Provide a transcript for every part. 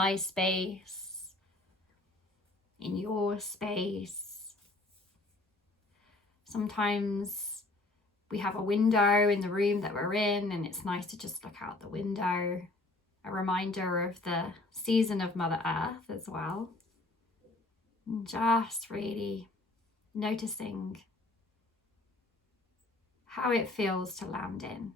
my space, in your space. Sometimes we have a window in the room that we're in, and it's nice to just look out the window. A reminder of the season of Mother Earth as well. And just really noticing how it feels to land in.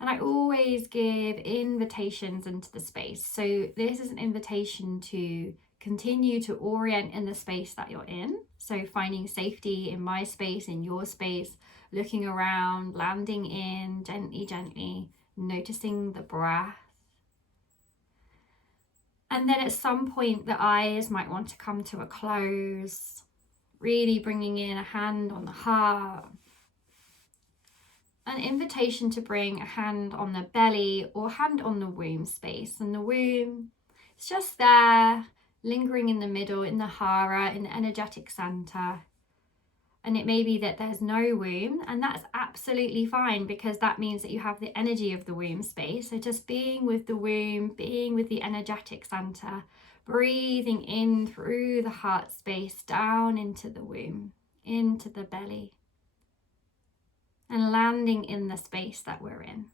And I always give invitations into the space. So this is an invitation to continue to orient in the space that you're in. So finding safety in my space, in your space, looking around, landing in gently, gently, noticing the breath. And then at some point, the eyes might want to come to a close, really bringing in a hand on the heart. An invitation to bring a hand on the belly or hand on the womb space. And the womb is just there, lingering in the middle, in the hara, in the energetic center. And it may be that there's no womb, and that's absolutely fine, because that means that you have the energy of the womb space. So just being with the womb, being with the energetic center, breathing in through the heart space, down into the womb, into the belly, and landing in the space that we're in.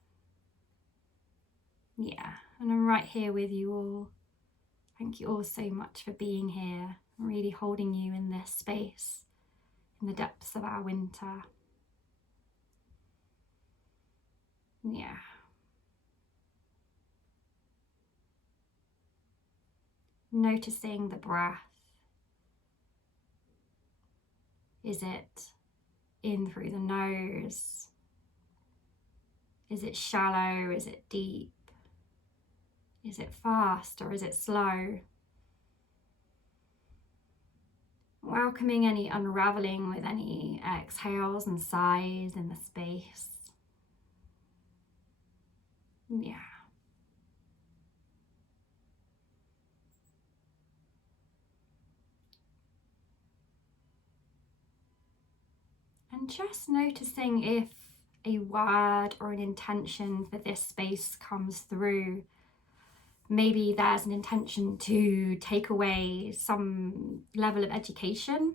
Yeah, and I'm right here with you all. Thank you all so much for being here, really holding you in this space, in the depths of our winter. Yeah. Noticing the breath. Is it in through the nose? Is it shallow? Is it deep? Is it fast or is it slow? Welcoming any unraveling with any exhales and sighs in the space. Yeah. And just noticing if a word or an intention for this space comes through. Maybe there's an intention to take away some level of education.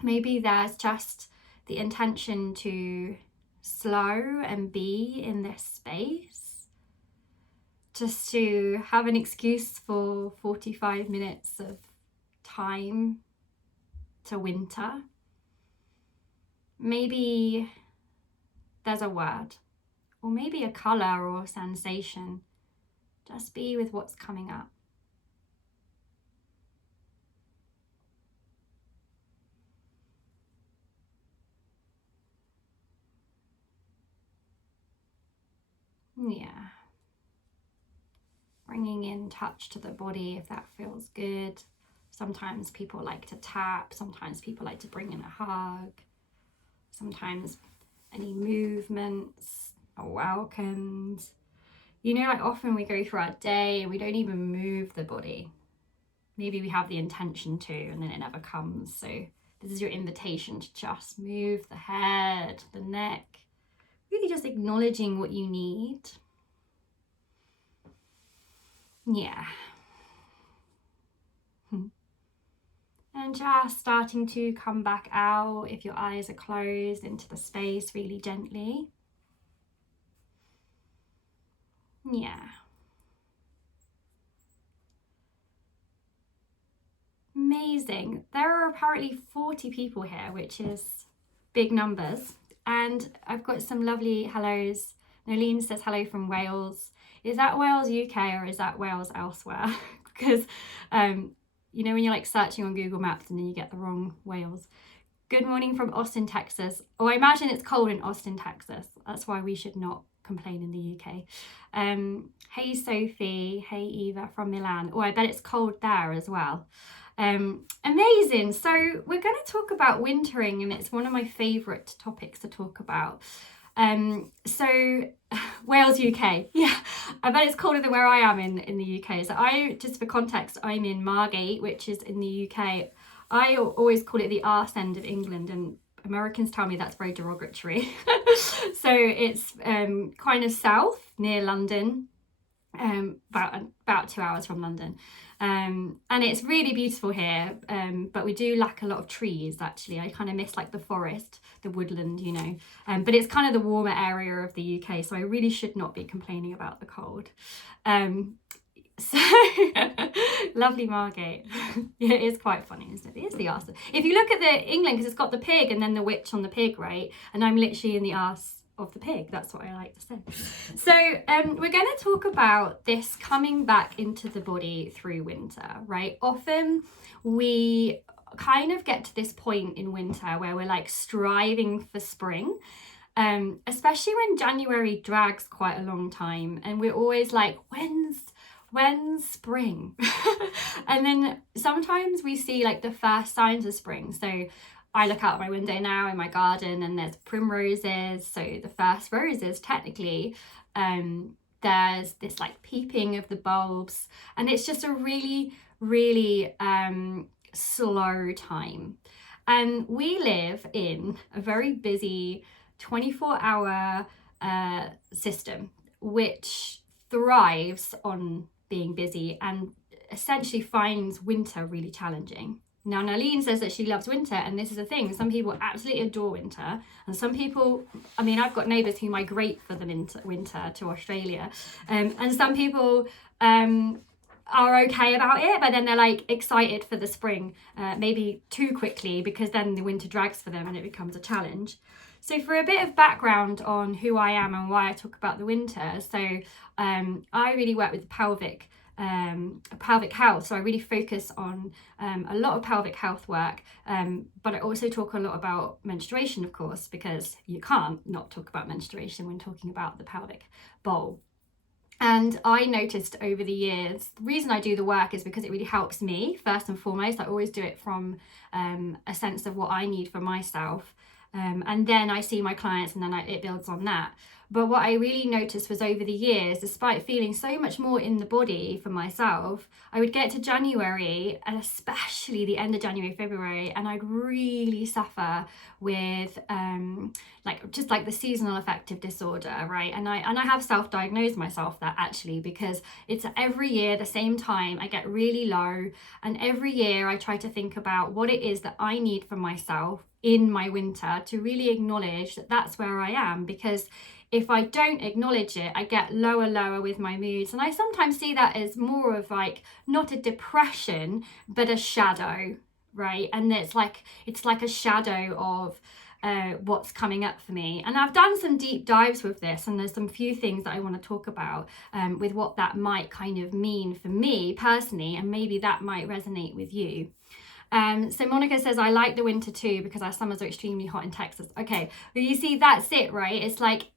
Maybe there's just the intention to slow and be in this space. Just to have an excuse for 45 minutes of time to winter. Maybe there's a word, or maybe a colour or sensation. Just be with what's coming up. Yeah. Bringing in touch to the body if that feels good. Sometimes people like to tap, sometimes people like to bring in a hug. Sometimes any movements are welcomed. You know, like often we go through our day and we don't even move the body. Maybe we have the intention to and then it never comes. So this is your invitation to just move the head, the neck, really just acknowledging what you need. Yeah. And just starting to come back out if your eyes are closed into the space really gently. Yeah. Amazing. There are apparently 40 people here, which is big numbers. And I've got some lovely hellos. Nolene says hello from Wales. Is that Wales, UK, or is that Wales elsewhere? Because, you know, when you're like searching on Google Maps and then you get the wrong Wales. Good morning from Austin, Texas. Oh, I imagine it's cold in Austin, Texas. That's why we should not complain in the UK. Hey, Sophie. Hey, Eva from Milan. Oh, I bet it's cold there as well. Amazing. So we're going to talk about wintering, and it's one of my favourite topics to talk about. So Wales, UK. Yeah, I bet it's colder than where I am in the UK. So just for context, I'm in Margate, which is in the UK. I always call it the arse end of England, and Americans tell me that's very derogatory. So it's kind of south near London. about 2 hours from London. And it's really beautiful here, but we do lack a lot of trees actually. I kind of miss like the forest, the woodland, you know, but it's kind of the warmer area of the UK, so I really should not be complaining about the cold. So lovely Margate. Yeah, it is quite funny, isn't it? It is the arse. If you look at the England, because it's got the pig and then the witch on the pig, right? And I'm literally in the arse of the pig. That's what I like to say. So we're going to talk about this coming back into the body through winter, right? Often we kind of get to this point in winter where we're like striving for spring. Especially when January drags quite a long time and we're always like, when's spring? And then sometimes we see like the first signs of spring. So I look out my window now in my garden and there's primroses. So the first roses technically, there's this like peeping of the bulbs, and it's just a really, really slow time. And we live in a very busy 24-hour system, which thrives on being busy and essentially finds winter really challenging. Now, Nalene says that she loves winter, and this is a thing. Some people absolutely adore winter, and some people, I mean, I've got neighbours who migrate for the winter to Australia, and some people are okay about it, but then they're like excited for the spring, maybe too quickly, because then the winter drags for them and it becomes a challenge. So for a bit of background on who I am and why I talk about the winter, so I really work with pelvic health, so I really focus on a lot of pelvic health work, but I also talk a lot about menstruation, of course, because you can't not talk about menstruation when talking about the pelvic bowl. And I noticed over the years, the reason I do the work is because it really helps me first and foremost. I always do it from a sense of what I need for myself, and then I see my clients, and then it builds on that. But what I really noticed was over the years, despite feeling so much more in the body for myself, I would get to January, and especially the end of January, February, and I'd really suffer with like the seasonal affective disorder, right? And I have self-diagnosed myself that actually, because it's every year the same time I get really low, and every year I try to think about what it is that I need for myself in my winter to really acknowledge that that's where I am, because if I don't acknowledge it, I get lower with my moods. And I sometimes see that as more of like, not a depression, but a shadow, right? And it's like a shadow of what's coming up for me. And I've done some deep dives with this, and there's some few things that I want to talk about with what that might kind of mean for me personally, and maybe that might resonate with you. So Monica says, I like the winter too because our summers are extremely hot in Texas. Okay, but you see, that's it, right? It's like,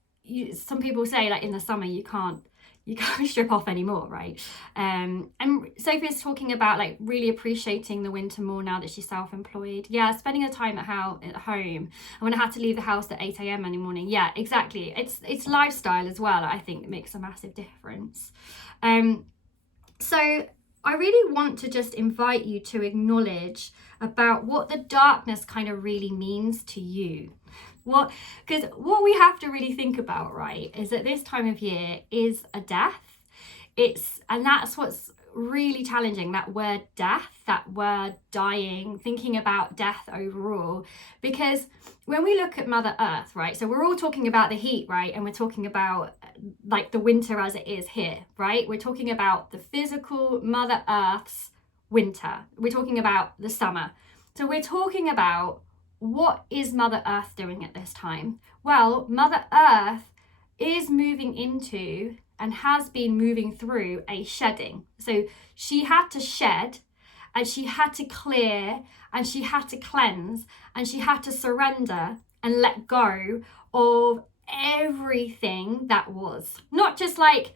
some people say like in the summer you can't strip off anymore, right? And Sophie's talking about like really appreciating the winter more now that she's self-employed. Yeah, spending her time at home. And when I had to leave the house at 8 a.m. any morning. Yeah, exactly. It's lifestyle as well, I think, that makes a massive difference. So I really want to just invite you to acknowledge about what the darkness kind of really means to you. Because what we have to really think about, right, is that this time of year is a death. And that's what's really challenging, that word death, that word dying, thinking about death overall. Because when we look at Mother Earth, right, so we're all talking about the heat, right, and we're talking about like the winter as it is here, right? We're talking about the physical Mother Earth's winter. We're talking about the summer. So we're talking about, what is Mother Earth doing at this time? Well, Mother Earth is moving into and has been moving through a shedding. So she had to shed, and she had to clear, and she had to cleanse, and she had to surrender and let go of everything that was. Not just like,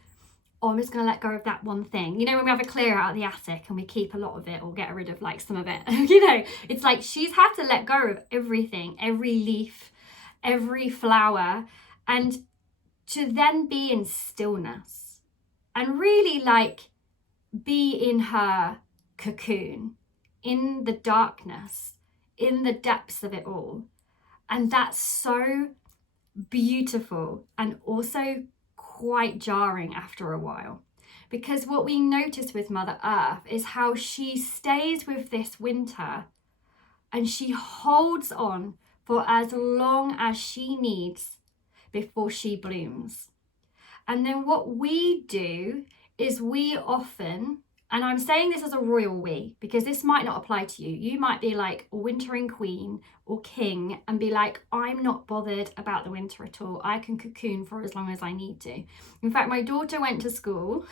oh, I'm just going to let go of that one thing. You know, when we have a clear out of the attic and we keep a lot of it or get rid of like some of it, you know, it's like she's had to let go of everything, every leaf, every flower, and to then be in stillness and really like be in her cocoon, in the darkness, in the depths of it all. And that's so beautiful and also quite jarring after a while, because what we notice with Mother Earth is how she stays with this winter and she holds on for as long as she needs before she blooms. And then what we do is we often, and I'm saying this as a royal we, because this might not apply to you. You might be like a wintering queen or king and be like, I'm not bothered about the winter at all. I can cocoon for as long as I need to. In fact, my daughter went to school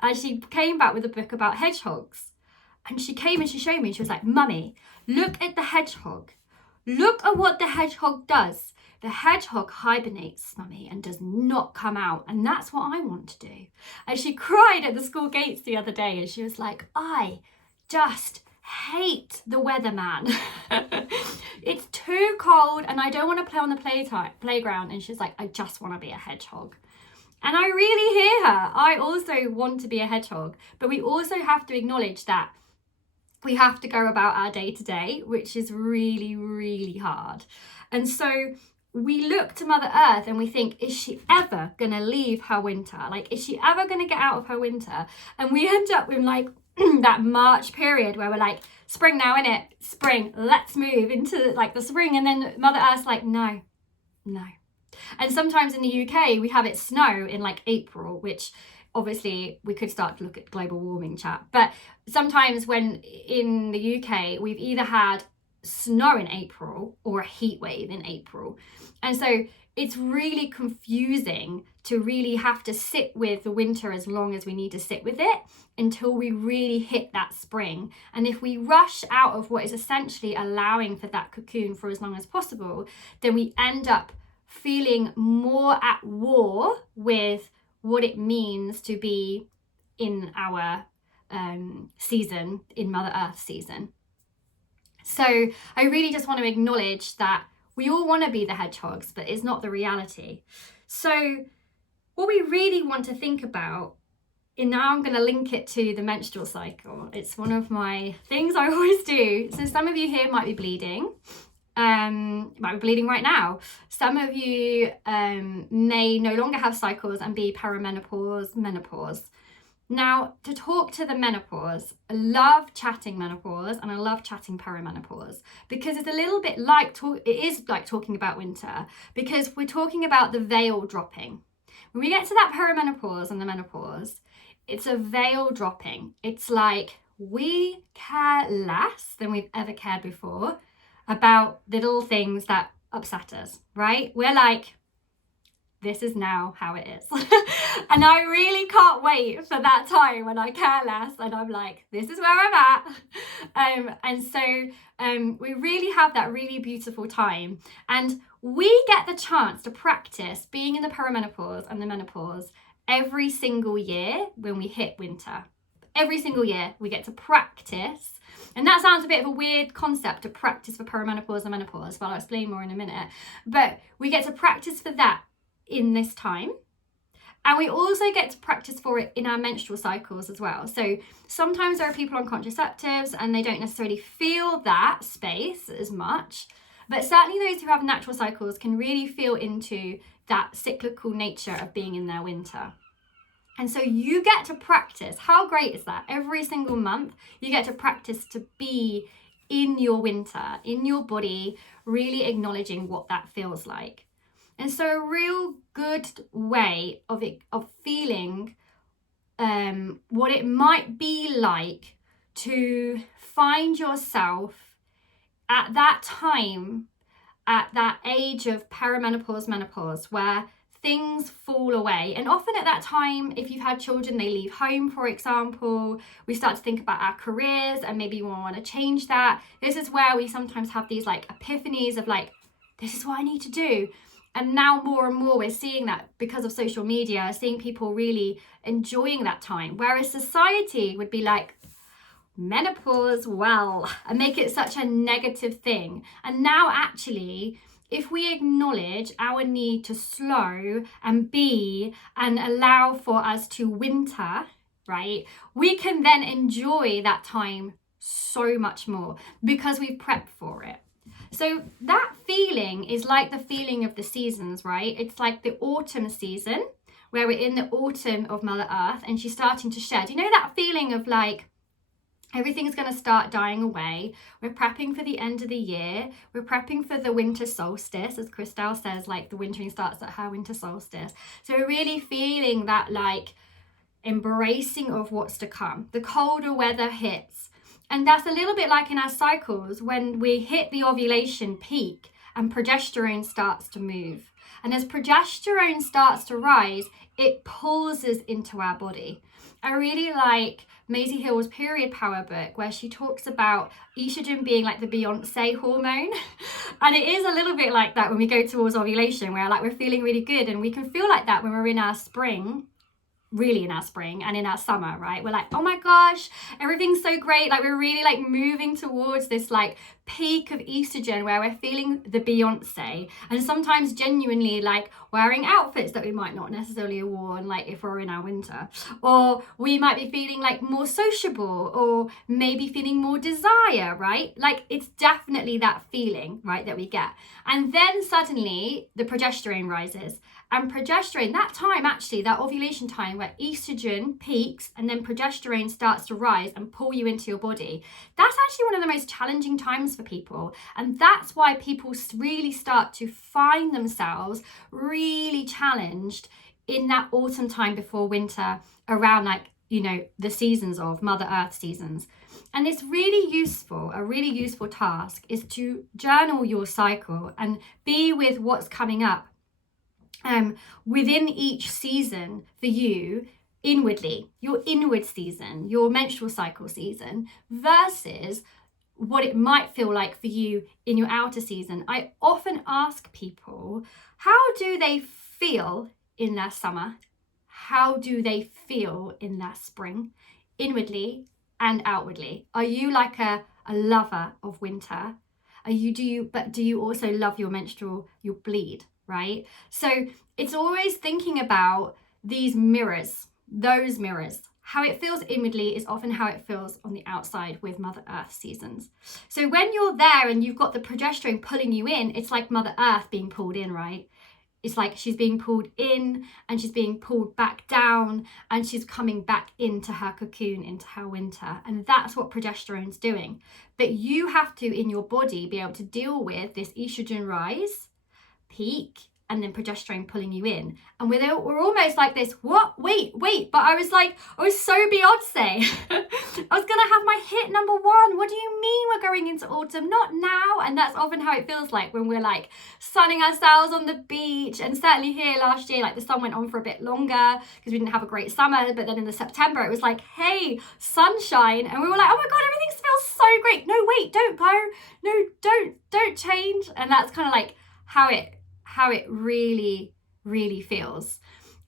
and she came back with a book about hedgehogs. And she came and she showed me, she was like, Mummy, look at the hedgehog. Look at what the hedgehog does. The hedgehog hibernates, Mummy, and does not come out. And that's what I want to do. And she cried at the school gates the other day and she was like, I just hate the weatherman. It's too cold and I don't want to play on the playground. And she's like, I just want to be a hedgehog. And I really hear her. I also want to be a hedgehog. But we also have to acknowledge that we have to go about our day to day, which is really, really hard. And so we look to Mother Earth and we think, is she ever going to leave her winter? Like, is she ever going to get out of her winter? And we end up with like that March period where we're like, spring now, innit? Spring, let's move into like the spring. And then Mother Earth's like, no. And sometimes in the UK, we have it snow in like April, which obviously we could start to look at global warming chat. But sometimes when in the UK, we've either had snow in April or a heat wave in April. And so it's really confusing to really have to sit with the winter as long as we need to sit with it until we really hit that spring. And if we rush out of what is essentially allowing for that cocoon for as long as possible, then we end up feeling more at war with what it means to be in our season, in Mother Earth season. So I really just want to acknowledge that we all want to be the hedgehogs, but it's not the reality. So what we really want to think about, and now I'm going to link it to the menstrual cycle. It's one of my things I always do. So some of you here might be bleeding. Might be bleeding right now. Some of you may no longer have cycles and be perimenopause, menopause. Now, to talk to the menopause, I love chatting menopause and I love chatting perimenopause because it's a little bit like, it is like talking about winter because we're talking about the veil dropping. When we get to that perimenopause and the menopause, it's a veil dropping. It's like we care less than we've ever cared before about little things that upset us, right? We're like, this is now how it is. And I really can't wait for that time when I care less and I'm like, this is where I'm at. And so we really have that really beautiful time. And we get the chance to practice being in the perimenopause and the menopause every single year when we hit winter. Every single year we get to practice. And that sounds a bit of a weird concept to practice for perimenopause and menopause, but I'll explain more in a minute. But we get to practice for that in this time. And we also get to practice for it in our menstrual cycles as well. So sometimes there are people on contraceptives and they don't necessarily feel that space as much. But certainly those who have natural cycles can really feel into that cyclical nature of being in their winter. And so you get to practice. How great is that? Every single month, you get to practice to be in your winter, in your body, really acknowledging what that feels like. And so a real good way of feeling what it might be like to find yourself at that time, at that age of perimenopause, menopause, where things fall away. And often at that time, if you've had children, they leave home, for example, we start to think about our careers and maybe we want to change that. This is where we sometimes have these like epiphanies of like, this is what I need to do. And now more and more we're seeing that because of social media, seeing people really enjoying that time. Whereas society would be like, menopause, well, and make it such a negative thing. And now actually, if we acknowledge our need to slow and be and allow for us to winter, right, we can then enjoy that time so much more because we've prepped for it. So that feeling is like the feeling of the seasons, right? It's like the autumn season where we're in the autumn of Mother Earth and she's starting to shed. You know that feeling of like, everything's going to start dying away. We're prepping for the end of the year. We're prepping for the winter solstice, as Christelle says, like the wintering starts at her winter solstice. So we're really feeling that like embracing of what's to come. The colder weather hits. And that's a little bit like in our cycles when we hit the ovulation peak and progesterone starts to move. And as progesterone starts to rise, it pulls us into our body. I really like Maisie Hill's Period Power book, where she talks about estrogen being like the Beyonce hormone. And it is a little bit like that when we go towards ovulation, where like we're feeling really good, and we can feel like that when we're in our spring, really in our spring and in our summer, right? We're like, oh my gosh, everything's so great. Like we're really like moving towards this like peak of estrogen where we're feeling the Beyonce, and sometimes genuinely like wearing outfits that we might not necessarily have worn like if we're in our winter, or we might be feeling like more sociable, or maybe feeling more desire, right? Like it's definitely that feeling, right, that we get. And then suddenly the progesterone rises. And progesterone, that time actually, that ovulation time where estrogen peaks and then progesterone starts to rise and pull you into your body, that's actually one of the most challenging times for people. And that's why people really start to find themselves really challenged in that autumn time before winter, around like, you know, the seasons of Mother Earth seasons. And it's really useful, a really useful task is to journal your cycle and be with what's coming up within each season for you inwardly, your inward season, your menstrual cycle season, versus what it might feel like for you in your outer season. I often ask people, how do they feel in their summer? How do they feel in their spring, inwardly and outwardly? Are you like a lover of winter? Do you also love your menstrual, your bleed? Right? So it's always thinking about these mirrors, those mirrors. How it feels inwardly is often how it feels on the outside with Mother Earth seasons. So when you're there and you've got the progesterone pulling you in, it's like Mother Earth being pulled in, right? It's like she's being pulled in and she's being pulled back down and she's coming back into her cocoon, into her winter. And that's what progesterone's doing. But you have to, in your body, be able to deal with this estrogen rise, peak, and then progesterone pulling you in. And we're almost like this, what? Wait, but I was so Beyonce. I was gonna have my hit number one. What do you mean we're going into autumn? Not now. And that's often how it feels like when we're like sunning ourselves on the beach. And certainly here last year, like the sun went on for a bit longer because we didn't have a great summer. But then in the September, it was like, hey, sunshine. And we were like, oh my God, everything feels so great. No, wait, don't go. No, don't change. And that's kind of like how it really, really feels.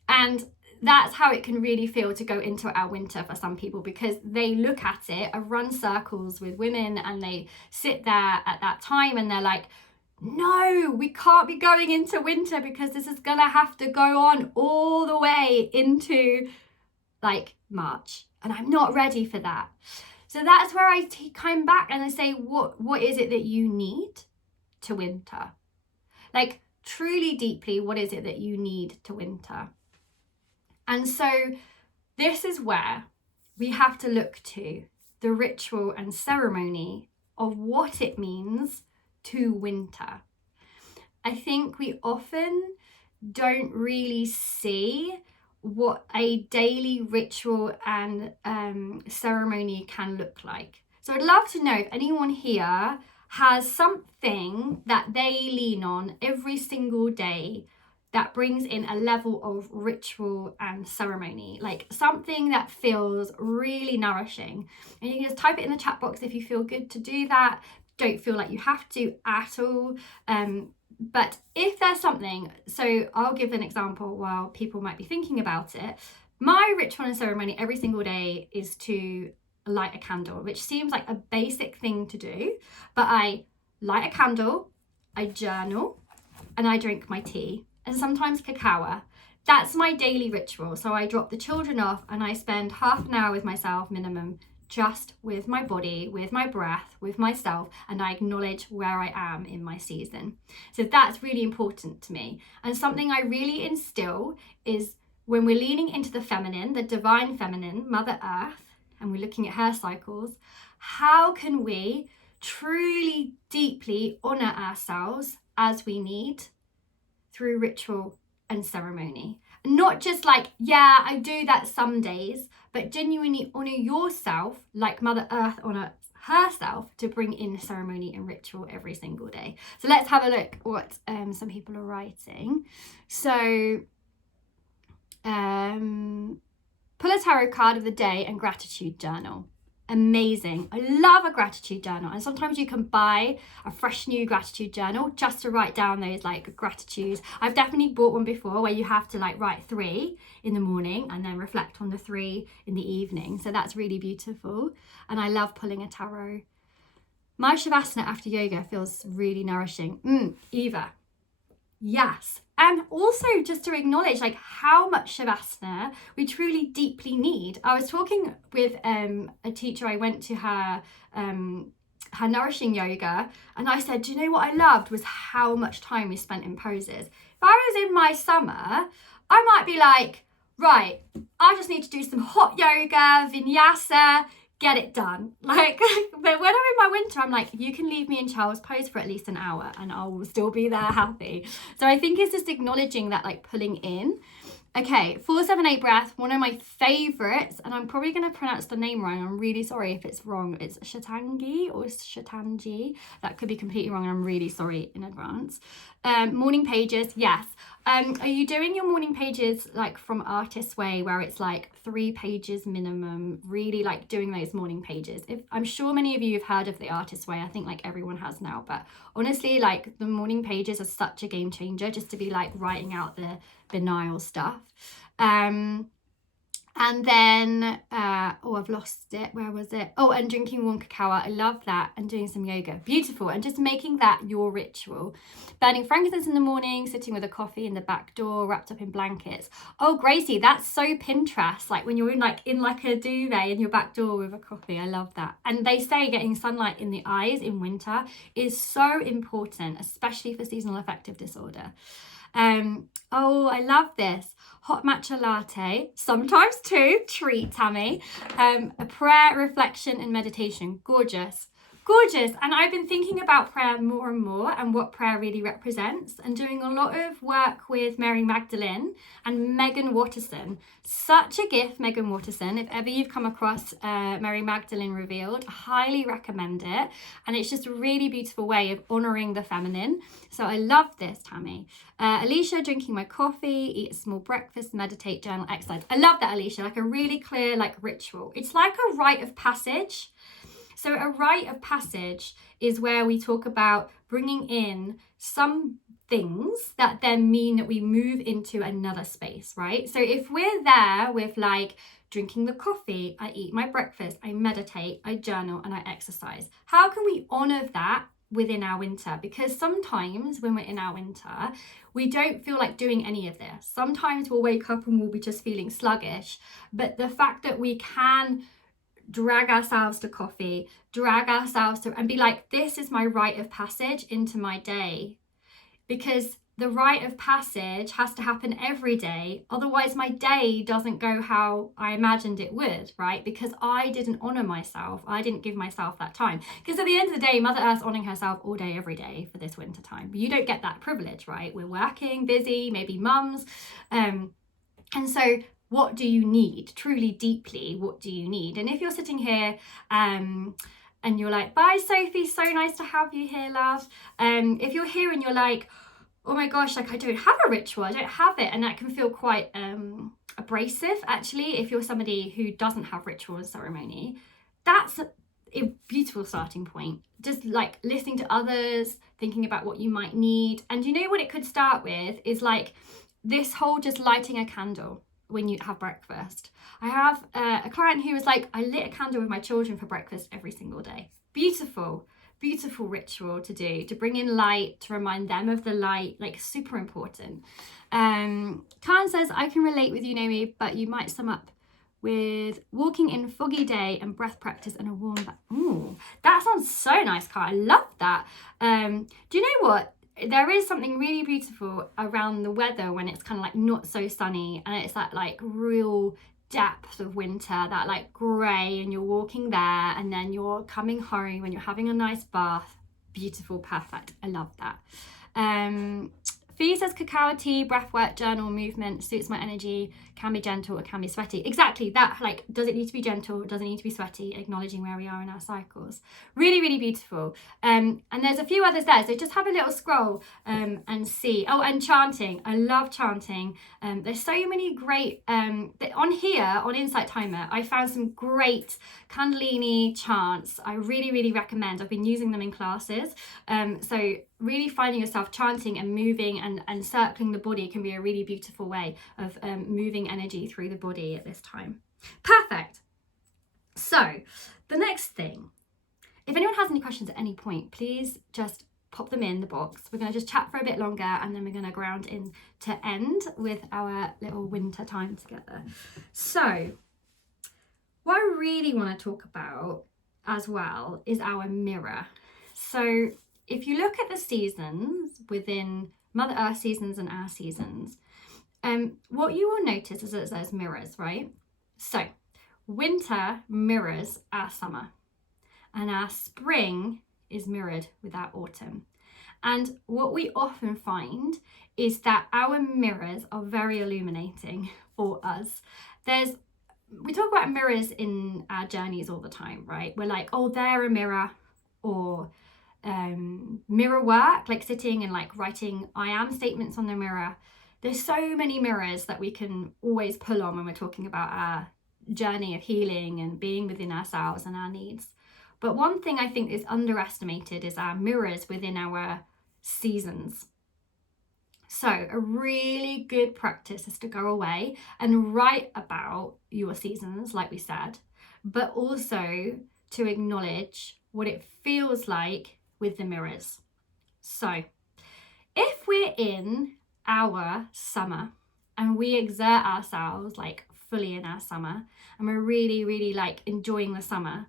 And that's how it can really feel to go into our winter for some people, because they look at it, I run circles with women and they sit there at that time and they're like, no, we can't be going into winter because this is gonna have to go on all the way into like March, and I'm not ready for that. So that's where I come back and I say, what is it that you need to winter? Like, truly deeply, what is it that you need to winter? And so this is where we have to look to the ritual and ceremony of what it means to winter. I think we often don't really see what a daily ritual and ceremony can look like. So I'd love to know if anyone here has something that they lean on every single day that brings in a level of ritual and ceremony, like something that feels really nourishing. And you can just type it in the chat box if you feel good to do that. Don't feel like you have to at all. But if there's something, so I'll give an example while people might be thinking about it. My ritual and ceremony every single day is to light a candle, which seems like a basic thing to do, but I light a candle, I journal, and I drink my tea, and sometimes cacao. That's my daily ritual. So I drop the children off and I spend half an hour with myself minimum, just with my body, with my breath, with myself, and I acknowledge where I am in my season. So that's really important to me. And something I really instill is when we're leaning into the feminine, the divine feminine, Mother Earth, and we're looking at her cycles, how can we truly, deeply honour ourselves as we need through ritual and ceremony? Not just like, yeah, I do that some days, but genuinely honour yourself like Mother Earth honours herself to bring in ceremony and ritual every single day. So let's have a look what some people are writing. So pull a tarot card of the day and gratitude journal. Amazing. I love a gratitude journal, and sometimes you can buy a fresh new gratitude journal just to write down those like gratitudes. I've definitely bought one before where you have to like write 3 in the morning and then reflect on the 3 in the evening. So that's really beautiful, and I love pulling a tarot. My shavasana after yoga feels really nourishing. Eva, yes. And also just to acknowledge like how much shavasana we truly deeply need. I was talking with a teacher. I went to her nourishing yoga, and I said, do you know what I loved was how much time we spent in poses. If I was in my summer, I might be like, right, I just need to do some hot yoga, vinyasa, get it done. Like, but when I'm in my winter, I'm like, you can leave me in child's pose for at least an hour and I will still be there happy. So I think it's just acknowledging that, like, pulling in. Okay, 478 breath, one of my favorites, and I'm probably going to pronounce the name wrong. I'm really sorry if it's wrong. It's Shatangi or Shatangi. That could be completely wrong, and I'm really sorry in advance. Morning pages, yes. Are you doing your morning pages like from Artist's Way, where it's like 3 pages minimum, really like doing those morning pages? I'm sure many of you have heard of the Artist's Way. I think like everyone has now, but honestly, like the morning pages are such a game changer, just to be like writing out the banal stuff. And then, I've lost it. Where was it? Oh, and drinking warm cacao. I love that. And doing some yoga. Beautiful. And just making that your ritual. Burning frankincense in the morning, sitting with a coffee in the back door, wrapped up in blankets. Oh, Gracie, that's so Pinterest. Like when you're in like a duvet in your back door with a coffee. I love that. And they say getting sunlight in the eyes in winter is so important, especially for seasonal affective disorder. Oh, I love this. Hot matcha latte, sometimes 2, treat Tammy. A prayer, reflection and meditation. Gorgeous. Gorgeous. And I've been thinking about prayer more and more and what prayer really represents, and doing a lot of work with Mary Magdalene and Megan Watterson. Such a gift, Megan Watterson. If ever you've come across Mary Magdalene Revealed, I highly recommend it. And it's just a really beautiful way of honouring the feminine. So I love this, Tammy. Alicia, drinking my coffee, eat a small breakfast, meditate, journal, exercise. I love that, Alicia. Like a really clear like ritual. It's like a rite of passage. So a rite of passage is where we talk about bringing in some things that then mean that we move into another space, right? So if we're there with like drinking the coffee, I eat my breakfast, I meditate, I journal, and I exercise, how can we honor that within our winter? Because sometimes when we're in our winter, we don't feel like doing any of this. Sometimes we'll wake up and we'll be just feeling sluggish. But the fact that we can drag ourselves to coffee, drag ourselves to, and be like, this is my rite of passage into my day. Because the rite of passage has to happen every day. Otherwise my day doesn't go how I imagined it would, right? Because I didn't honor myself. I didn't give myself that time. Because at the end of the day, Mother Earth's honoring herself all day, every day for this winter time. But you don't get that privilege, right? We're working, busy, maybe mums. And so what do you need? Truly, deeply, what do you need? And if you're sitting here and you're like, bye, Sophie, so nice to have you here, love. If you're here and you're like, oh my gosh, like I don't have a ritual, I don't have it. And that can feel quite abrasive, actually, if you're somebody who doesn't have ritual and ceremony. That's a beautiful starting point. Just like listening to others, thinking about what you might need. And you know what it could start with is like this whole just lighting a candle when you have breakfast. I have a client who was like, I lit a candle with my children for breakfast every single day. Beautiful, beautiful ritual to do, to bring in light, to remind them of the light, like super important. Karen says, I can relate with you, Naomi, but you might sum up with walking in foggy day and breath practice and a warm bath. Ooh, that sounds so nice, Karen. I love that. Do you know what? there is something really beautiful around the weather when it's kind of like not so sunny and it's that like real depth of winter, that like grey, and you're walking there and then you're coming home and you're having a nice bath. Beautiful, perfect. I love that. Fee says cacao tea, breathwork, journal, movement suits my energy, can be gentle or can be sweaty. Exactly that. Like, does it need to be gentle? Does it need to be sweaty? Acknowledging where we are in our cycles. Really, really beautiful. And there's a few others there. So just have a little scroll and see. Oh, and chanting. I love chanting. There's so many great, on here, on Insight Timer, I found some great Kundalini chants. I really, really recommend. I've been using them in classes. So really finding yourself chanting and moving and circling the body can be a really beautiful way of moving energy through the body at this time. Perfect. So the next thing, if anyone has any questions at any point, please just pop them in the box. We're going to just chat for a bit longer and then we're going to ground in to end with our little winter time together. So what I really want to talk about as well is our mirror. So if you look at the seasons within Mother Earth seasons and our seasons, what you will notice is that there's mirrors, right? So winter mirrors our summer and our spring is mirrored with our autumn. And what we often find is that our mirrors are very illuminating for us. We talk about mirrors in our journeys all the time, right? We're like, oh, they're a mirror, or mirror work, like sitting and like writing I am statements on the mirror. There's so many mirrors that we can always pull on when we're talking about our journey of healing and being within ourselves and our needs. But one thing I think is underestimated is our mirrors within our seasons. So a really good practice is to go away and write about your seasons, like we said, but also to acknowledge what it feels like with the mirrors. So if we're in our summer and we exert ourselves like fully in our summer and we're really, really like enjoying the summer,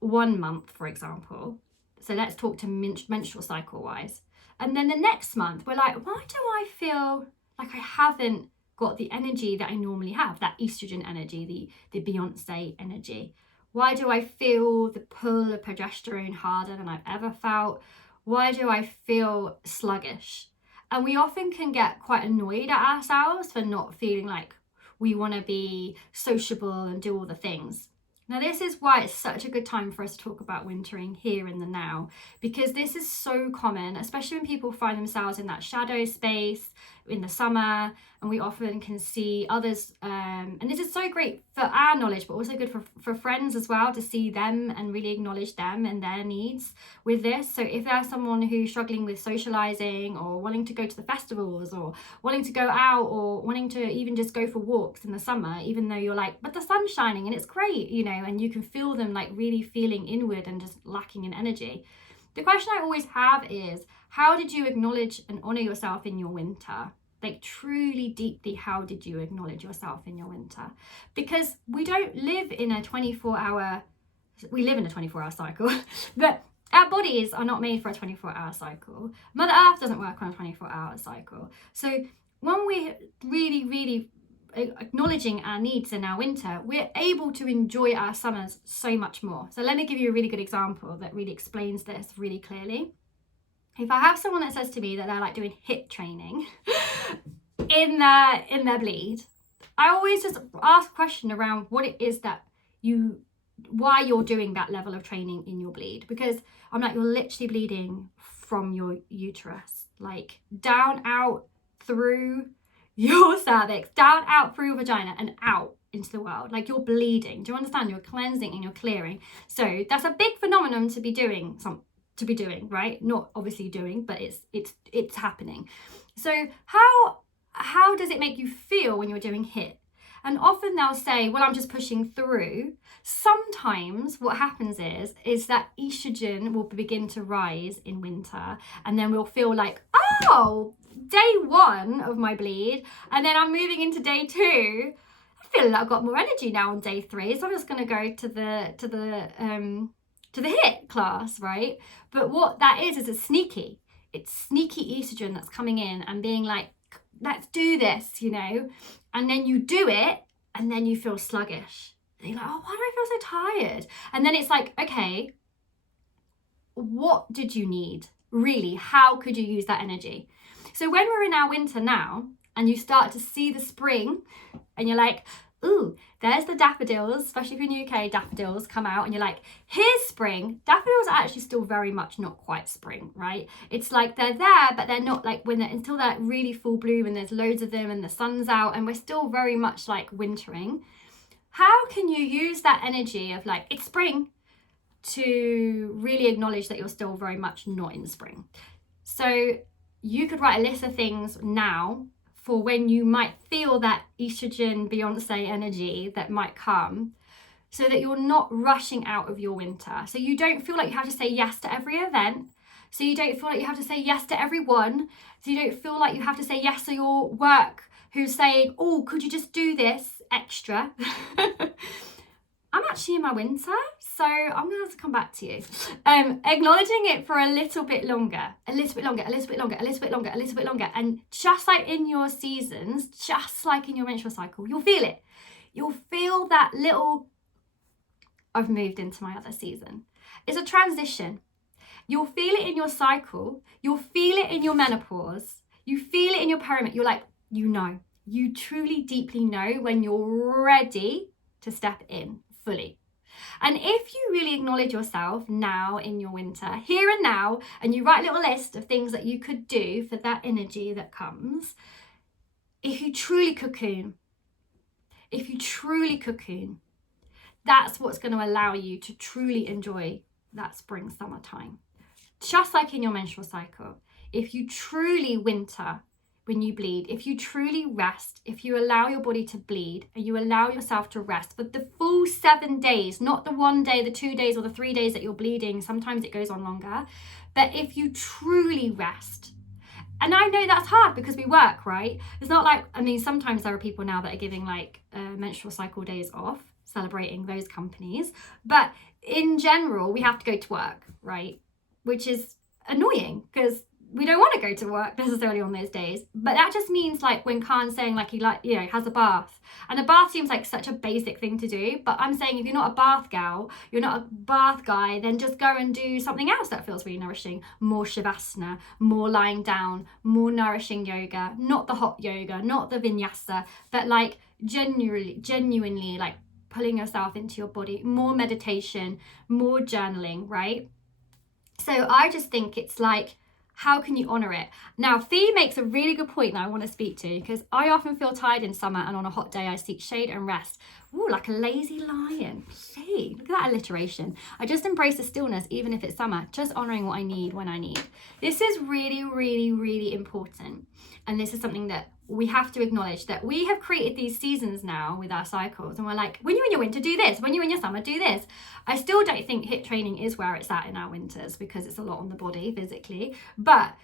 1 month, for example, so let's talk to menstrual cycle wise. And then the next month, we're like, why do I feel like I haven't got the energy that I normally have, that estrogen energy, the Beyonce energy? Why do I feel the pull of progesterone harder than I've ever felt? Why do I feel sluggish? And we often can get quite annoyed at ourselves for not feeling like we want to be sociable and do all the things. Now, this is why it's such a good time for us to talk about wintering here in the now, because this is so common, especially when people find themselves in that shadow space in the summer, and we often can see others, and this is so great for our knowledge, but also good for friends as well, to see them and really acknowledge them and their needs with this. So if there's someone who's struggling with socializing or wanting to go to the festivals or wanting to go out or wanting to even just go for walks in the summer, even though you're like, but the sun's shining and it's great, you know, and you can feel them like really feeling inward and just lacking in energy. The question I always have is, how did you acknowledge and honor yourself in your winter? Like truly deeply, how did you acknowledge yourself in your winter? Because we don't live in a 24-hour, we live in a 24-hour cycle, but our bodies are not made for a 24-hour cycle. Mother Earth doesn't work on a 24-hour cycle. So when we're really, really acknowledging our needs in our winter, we're able to enjoy our summers so much more. So let me give you a really good example that really explains this really clearly. If I have someone that says to me that they're like doing HIIT training in their bleed, I always just ask a question around what it is that why you're doing that level of training in your bleed. Because I'm like, you're literally bleeding from your uterus, like down, out, through your cervix, down, out, through your vagina and out into the world. Like you're bleeding. Do you understand? You're cleansing and you're clearing. So that's a big phenomenon to be doing right? Not obviously doing, but it's happening. So how does it make you feel when you're doing HIIT? And often they'll say, well, I'm just pushing through. Sometimes what happens is that estrogen will begin to rise in winter, and then we'll feel like, oh, day 1 of my bleed, and then I'm moving into day 2. I feel like I've got more energy now on day 3, so I'm just going to go to the HIIT class, right? But what that is it's sneaky. it's sneaky estrogen that's coming in and being like, let's do this, you know, and then you do it and then you feel sluggish. And you're like, oh, why do I feel so tired? And then it's like, okay, what did you need? Really, how could you use that energy? So when we're in our winter now and you start to see the spring and you're like, ooh, there's the daffodils, especially if you're in the UK, daffodils come out and you're like, here's spring. Daffodils are actually still very much not quite spring, right? It's like they're there, but they're not like until they're really full bloom and there's loads of them and the sun's out and we're still very much like wintering. How can you use that energy of like, it's spring, to really acknowledge that you're still very much not in spring? So you could write a list of things now for when you might feel that estrogen Beyonce energy that might come, so that you're not rushing out of your winter. So you don't feel like you have to say yes to every event. So you don't feel like you have to say yes to everyone. So you don't feel like you have to say yes to your work who's saying, oh, could you just do this extra? I'm actually in my winter, so I'm gonna have to come back to you. Acknowledging it for a little bit longer, a little bit longer, a little bit longer, a little bit longer, a little bit longer. And just like in your seasons, just like in your menstrual cycle, you'll feel it. You'll feel that little, I've moved into my other season. It's a transition. You'll feel it in your cycle. You'll feel it in your menopause. You feel it in your perimenopause. You're like, you truly deeply know when you're ready to step in fully. And if you really acknowledge yourself now in your winter, here and now, and you write a little list of things that you could do for that energy that comes, if you truly cocoon, that's what's going to allow you to truly enjoy that spring, summertime. Just like in your menstrual cycle, if you truly winter, when you bleed, if you truly rest, if you allow your body to bleed and you allow yourself to rest for the full 7 days, not the 1 day, the 2 days or the 3 days that you're bleeding, sometimes it goes on longer, but if you truly rest, and I know that's hard because we work, right? It's not like, I mean, sometimes there are people now that are giving like menstrual cycle days off, celebrating those companies, but in general, we have to go to work, right? Which is annoying because we don't want to go to work necessarily on those days. But that just means like when Khan's saying like he has a bath, and a bath seems like such a basic thing to do, but I'm saying if you're not a bath gal, you're not a bath guy, then just go and do something else that feels really nourishing. More shavasana, more lying down, more nourishing yoga, not the hot yoga, not the vinyasa, but like genuinely like pulling yourself into your body, more meditation, more journaling, right? So I just think it's like, how can you honor it? Now, Fee makes a really good point that I want to speak to, because I often feel tired in summer and on a hot day I seek shade and rest. Ooh, like a lazy lion. Fee, look at that alliteration. I just embrace the stillness even if it's summer, just honoring what I need when I need. This is really, really, really important. And this is something that we have to acknowledge, that we have created these seasons now with our cycles, and we're like, when you're in your winter, do this. When you're in your summer, do this. I still don't think HIIT training is where it's at in our winters, because it's a lot on the body physically. But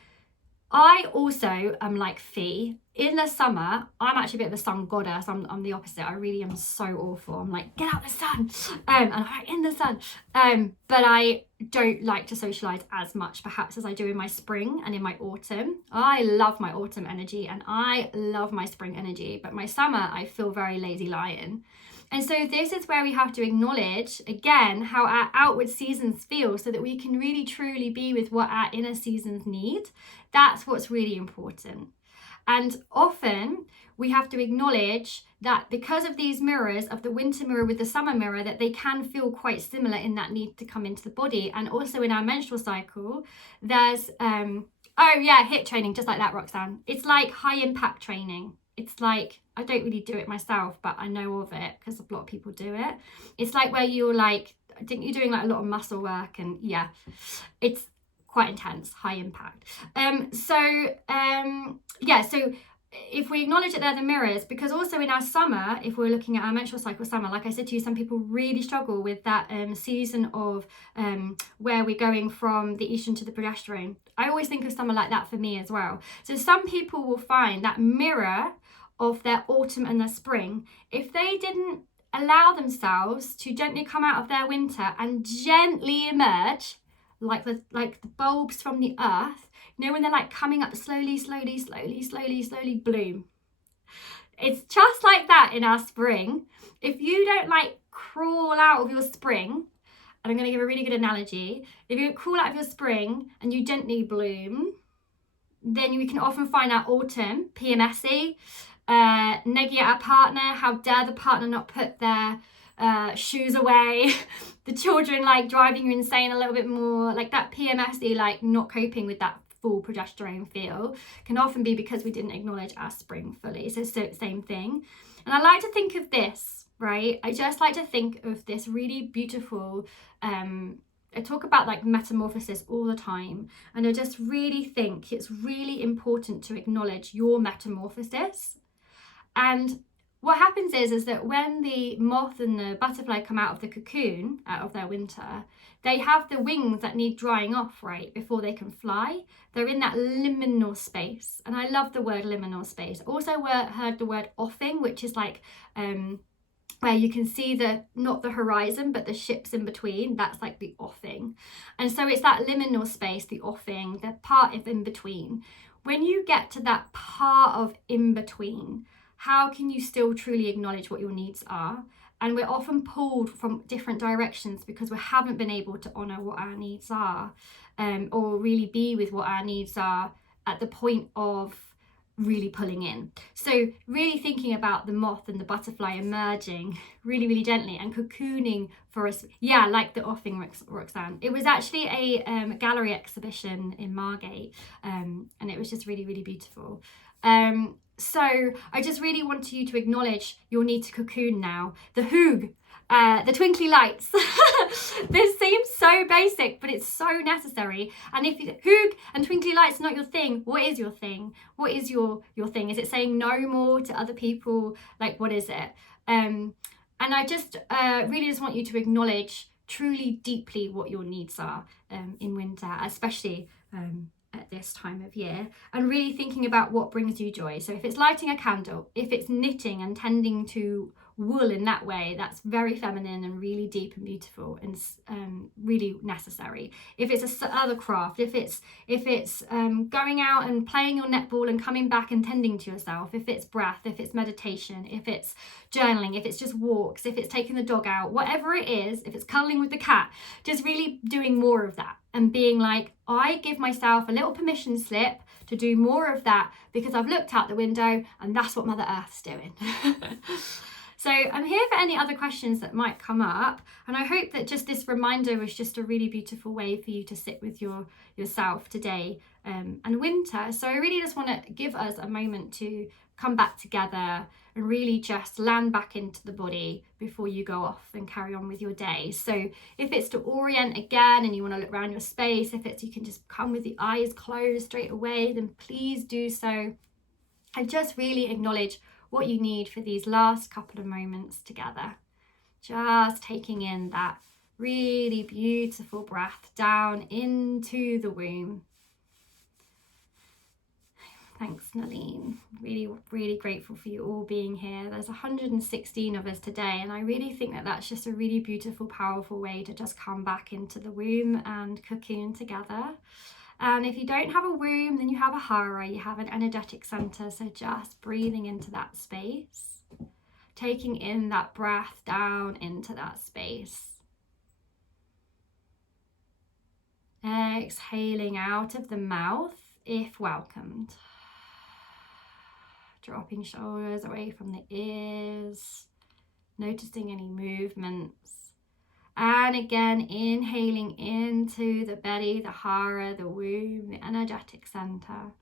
I also am like Fee. In the summer, I'm actually a bit of a sun goddess. I'm the opposite. I really am so awful. I'm like, get out the sun. And I'm like, in the sun. But I don't like to socialize as much perhaps as I do in my spring and in my autumn. I love my autumn energy and I love my spring energy. But my summer, I feel very lazy lion. And so this is where we have to acknowledge, again, how our outward seasons feel, so that we can really truly be with what our inner seasons need. That's what's really important. And often we have to acknowledge that because of these mirrors, of the winter mirror with the summer mirror, that they can feel quite similar in that need to come into the body. And also in our menstrual cycle, there's, HIIT training, just like that, Roxanne. It's like high impact training. It's like, I don't really do it myself, but I know of it because a lot of people do it. It's like where you're like, I think you're doing like a lot of muscle work, and yeah, it's quite intense, high impact. So if we acknowledge that they're the mirrors, because also in our summer, if we're looking at our menstrual cycle summer, like I said to you, some people really struggle with that season of where we're going from the estrogen to the progesterone. I always think of summer like that for me as well. So some people will find that mirror of their autumn and their spring, if they didn't allow themselves to gently come out of their winter and gently emerge like the bulbs from the earth, You know, when they're like coming up slowly, slowly, slowly, slowly, slowly, bloom. It's just like that in our spring. If you don't like crawl out of your spring, and I'm going to give a really good analogy, if you crawl out of your spring and you gently bloom, then we can often find our autumn PMSy, negging at our partner. How dare the partner not put their shoes away? The children like driving you insane a little bit more. Like that PMSy, like not coping with that full progesterone feel, can often be because we didn't acknowledge our spring fully. So same thing. And I like to think of this, right? I just like to think of this really beautiful, I talk about like metamorphosis all the time, and I just really think it's really important to acknowledge your metamorphosis. And what happens is that when the moth and the butterfly come out of the cocoon, out of their winter, they have the wings that need drying off, right, before they can fly. They're in that liminal space. And I love the word liminal space. Also heard the word offing, which is like where you can see not the horizon, but the ships in between. That's like the offing. And so it's that liminal space, the offing, the part of in between. When you get to that part of in between, how can you still truly acknowledge what your needs are? And we're often pulled from different directions because we haven't been able to honor what our needs are, or really be with what our needs are at the point of really pulling in. So really thinking about the moth and the butterfly emerging really, really gently and cocooning for us. Yeah, like the offing, Roxanne. It was actually a gallery exhibition in Margate, and it was just really, really beautiful. So I just really want you to acknowledge your need to cocoon now. The hoog, the twinkly lights. This seems so basic, but it's so necessary. And if hoog and twinkly lights are not your thing, what is your thing? What is your thing? Is it saying no more to other people? Like, what is it? And I just really just want you to acknowledge truly deeply what your needs are in winter, especially at this time of year, and really thinking about what brings you joy. So if it's lighting a candle, if it's knitting and tending to wool in that way, that's very feminine and really deep and beautiful and really necessary. If it's other craft, if it's going out and playing your netball and coming back and tending to yourself, if it's breath, if it's meditation, if it's journaling, if it's just walks, if it's taking the dog out, whatever it is, if it's cuddling with the cat, just really doing more of that and being like, I give myself a little permission slip to do more of that because I've looked out the window and that's what Mother Earth's doing. So I'm here for any other questions that might come up, and I hope that just this reminder was just a really beautiful way for you to sit with yourself today and winter. So I really just want to give us a moment to come back together and really just land back into the body before you go off and carry on with your day. So if it's to orient again and you want to look around your space, if it's you can just come with the eyes closed straight away, then please do so. And just really acknowledge what you need for these last couple of moments together. Just taking in that really beautiful breath down into the womb. Thanks, Naleen. Really, really grateful for you all being here. There's 116 of us today, and I really think that that's just a really beautiful, powerful way to just come back into the womb and cocoon together. And if you don't have a womb, then you have a hara, you have an energetic center. So just breathing into that space, taking in that breath down into that space. Exhaling out of the mouth if welcomed. Dropping shoulders away from the ears, noticing any movements. And again, inhaling into the belly, the hara, the womb, the energetic center.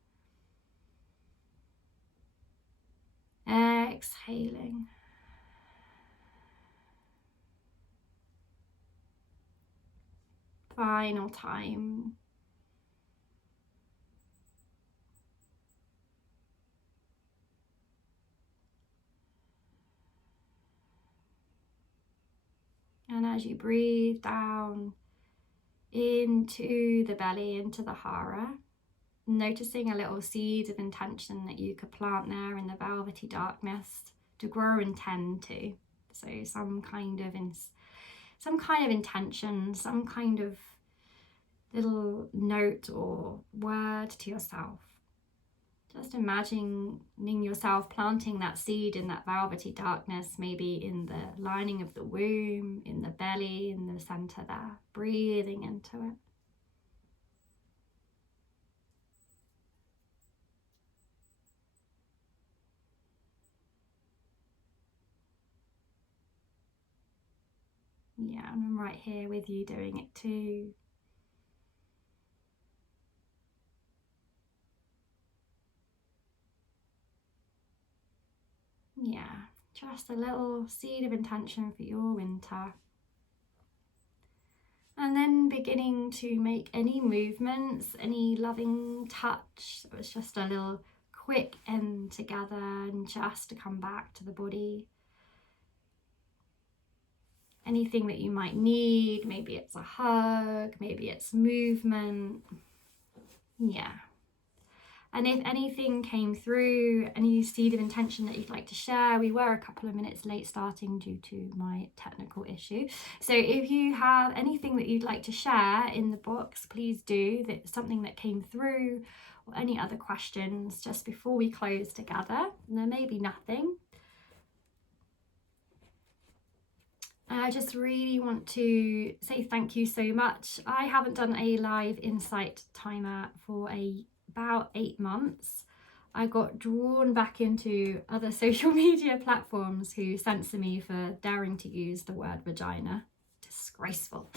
Exhaling. Final time. And as you breathe down into the belly, into the hara, noticing a little seed of intention that you could plant there in the velvety darkness to grow and tend to. So some kind of intention, some kind of little note or word to yourself. Just imagining yourself planting that seed in that velvety darkness, maybe in the lining of the womb, in the belly, in the center there, breathing into it. Yeah, and I'm right here with you doing it too. Yeah, just a little seed of intention for your winter. And then beginning to make any movements, any loving touch. So it's just a little quick end together and just to come back to the body. Anything that you might need, maybe it's a hug, maybe it's movement. Yeah. And if anything came through, any seed of intention that you'd like to share, we were a couple of minutes late starting due to my technical issue. So if you have anything that you'd like to share in the box, please do. That's something that came through, or any other questions just before we close together. And there may be nothing. I just really want to say thank you so much. I haven't done a live insight timer for about 8 months. I got drawn back into other social media platforms who censor me for daring to use the word vagina. Disgraceful.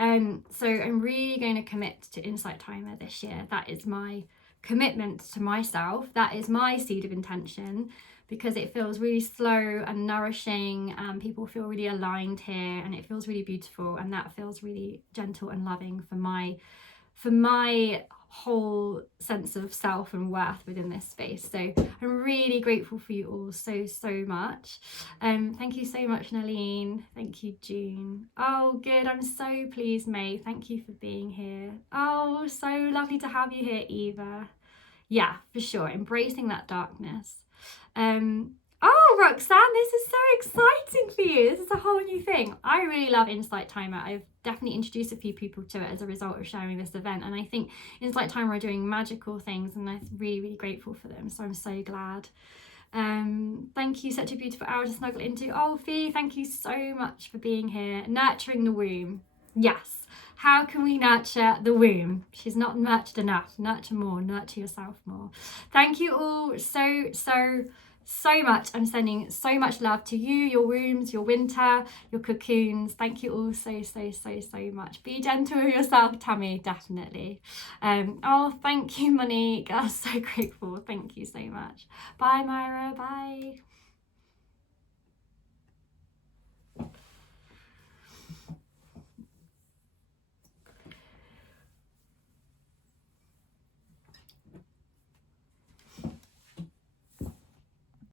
So I'm really going to commit to insight timer this year. That is my commitment to myself. That is my seed of intention, because it feels really slow and nourishing, and people feel really aligned here, and it feels really beautiful, and that feels really gentle and loving for my whole sense of self and worth within this space. So I'm really grateful for you all so much. Thank you so much, Naline. Thank you, June. Oh, good. I'm so pleased, May. Thank you for being here. Oh, so lovely to have you here, Eva. Yeah, for sure. Embracing that darkness. Oh, Roxanne, this is so exciting for you. This is a whole new thing. I really love Insight Timer. I've definitely introduced a few people to it as a result of sharing this event, and I think Insight Timer are doing magical things, and I'm really grateful for them, so I'm so glad. Thank you, such a beautiful hour to snuggle into. Oh, Fee, thank you so much for being here. Nurturing the womb. Yes. How can we nurture the womb? She's not nurtured enough. Nurture more, nurture yourself more. Thank you all so much. I'm sending so much love to you, your wombs, your winter, your cocoons. Thank you all so much. Be gentle with yourself, Tammy, definitely. Oh, thank you, Monique. I'm so grateful. Thank you so much. Bye, Myra. Bye.